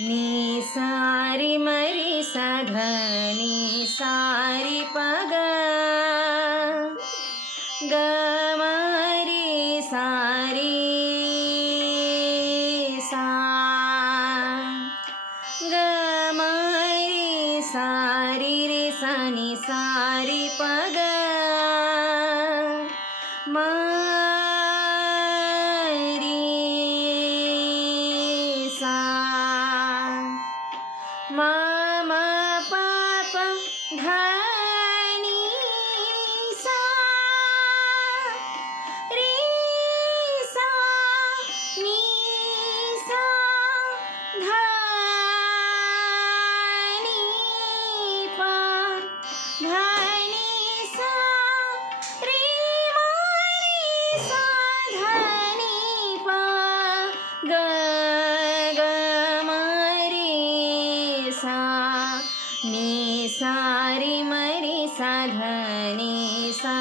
नी सारी मरी साध नी सारी पग ग मरी सारी सा ग मरी सारी रे सा नी सारी पग मरी सा मा मा पा पा धा नी सा रे सा नी सा धा नी पा धा नी सा रे मा रे सा धा नी पा ग ग म रे सा नी सारी मरी साध नी सा